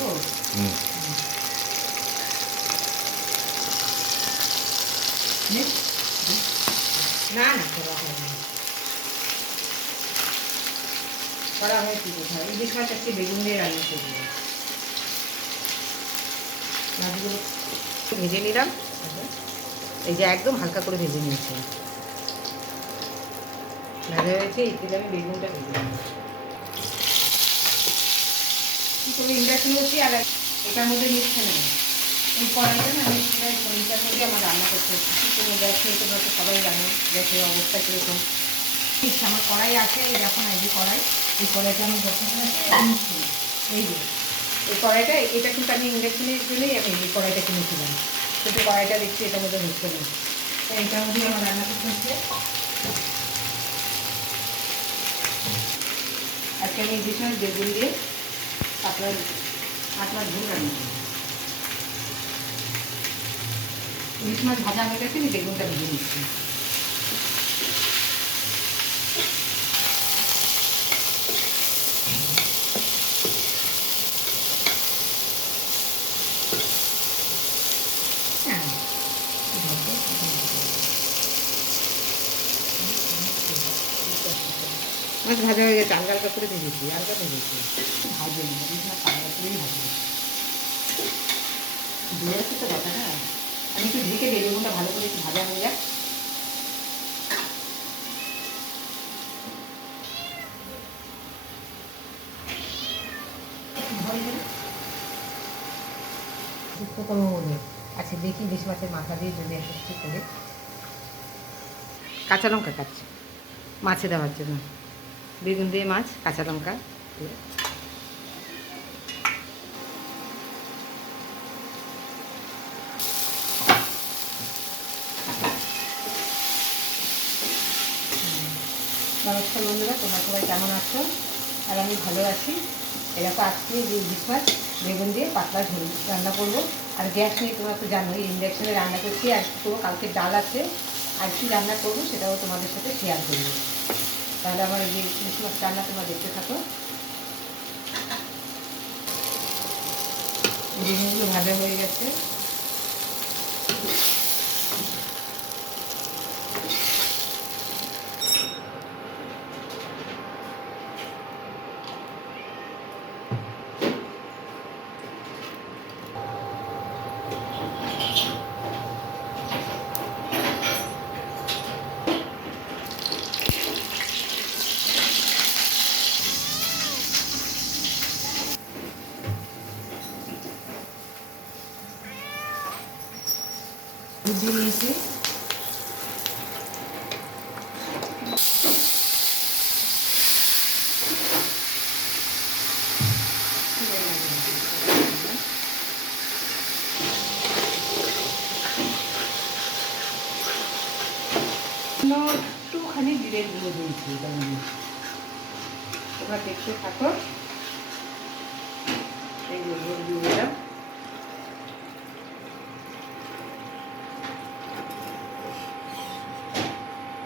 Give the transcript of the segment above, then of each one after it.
করবো। না না করা হয়নি, করা হয়েছে কোথায়। ইলিশ মাছ আজকে বেগুন দিয়ে রান্না করবো। মাছগুলো ভেজে নিলাম, এই যে একদম হালকা করে ভেজে নিয়েছি, ভাজা হয়েছে। এই তেলে আমি বেগুনটা ভেজে নিই। কী করবো, ইন্ডাকশন হচ্ছি আর এটার মধ্যে নিচ্ছে না এই কড়াইটা না, আমি এইটার মধ্যে আমার রান্না করতে হচ্ছে। কী করবো, গ্যাস নিয়ে তোমরা তো সবাই জানো গ্যাসের অবস্থা কীরকম। ইচ্ছা আমার কড়াই আছে, এই দেখো না, এই যে কড়াই, এই কড়াইটা আমি যখন নিচ্ছি, এই যে এই কড়াইটা, এটা কিন্তু আমি ইন্ডাকশনের জন্যই আমি এই কড়াইটা কিনেছিলাম, কিন্তু কড়াইটা দেখছি এটার মধ্যে হচ্ছে না। তো এইটার মধ্যে আমার রান্না করতে হচ্ছে। আজকে আমি ইলিশ মাছ বেগুন দিয়ে পাতলা ঝোল রান্না করবো। ইলিশ মাছ ভাজা হয়ে গেছে, আমি বেগুনটা ভেজে নিচ্ছি। মাছ ভাজা হয়ে গেছে, হালকা হালকা করে ভেজেছি, হালকা ভেজেছি, ভাজে নি ইলিশ মাছ হালকা করেই ভাজবে। ধুয়ে আছে তো কথাটা, আমি একটু ঢেকে দিই, বেগুনটা ভালো করে একটু ভাজা হয়ে যাক। শুক্তো করবো বলে আচ্ছা, দেখি ইলিশ মাছের মাথা দিয়ে যদি একটু করে কাঁচা লঙ্কা কাটছি মাছে দেওয়ার জন্য। বেগুন দিয়ে মাছ, কাঁচা লঙ্কা দিয়ে নমস্কার বন্ধুরা, তোমরা সবাই কেমন আছো? আর আমি ভালো আছি। এরকম আজকে যে ইলিশ মাছ বেগুন দিয়ে পাতলা ঝোল রান্না করবো। আর গ্যাস নিয়ে তোমরা তো জানোই, ইন্ডাকশানে রান্না করছি। আর কী করবো, কালকে ডাল আছে, আর কী রান্না করবো সেটাও তোমাদের সাথে শেয়ার করবো। তাহলে আমার এই যে ইলিশ মাছ রান্না তোমরা দেখতে থাকো। বেগুনগুলো ভাজা হয়ে গেছে, ভুজিয়ে নিয়েছি। একটুখানি জিরে গুঁড়ো দিয়েছি, তোমরা দেখতে থাকো। এই যে ঝোল দিয়ে দিলাম।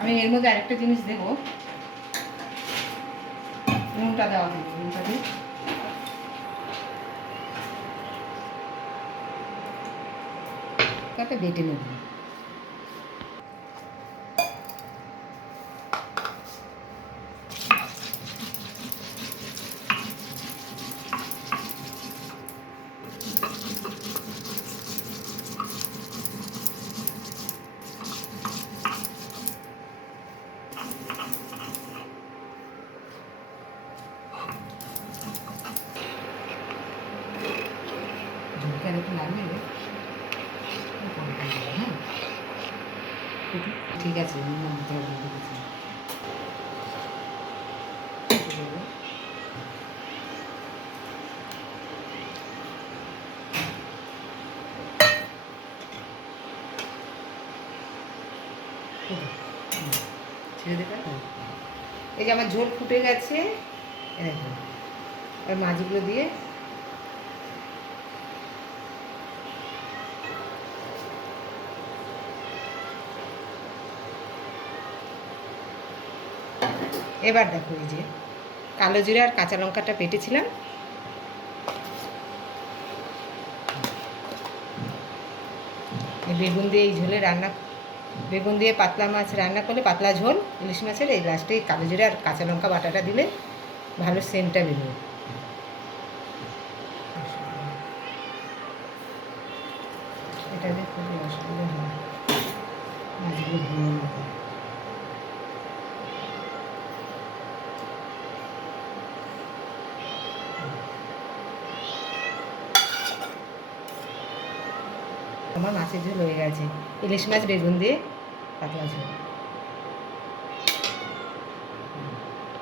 আমি এর মধ্যে আরেকটা জিনিস দেবো, নুনটা দেওয়া হবে, নুনটা দিয়ে একটা বেটে নেব। ঝোলটা একটু লাগবে, হ্যাঁ ঠিক আছে, ছেড়ে দেবে। এই যে আমার ঝোল ফুটে গেছে, এরকম। আর মাছগুলো দিয়ে এবার দেখো, এই যে কালো জিরে আর কাঁচা লঙ্কাটা বেটেছিলাম, বেগুন দিয়ে এই ঝোলে রান্না, বেগুন দিয়ে পাতলা মাছ রান্না করলে, পাতলা ঝোল ইলিশ মাছের, এই লাস্টে কালো জিরে আর কাঁচা লঙ্কা বাটাটা দিলে ভালো সেন্টটা বেরোবে। এটা দিয়ে খুবই অসুবিধা হয় মাছগুলো ধুয়ে নেবো। আমার মাছের ঝোল হয়ে গেছে, ইলিশ মাছ বেগুন দিয়ে পাতলা ঝোল।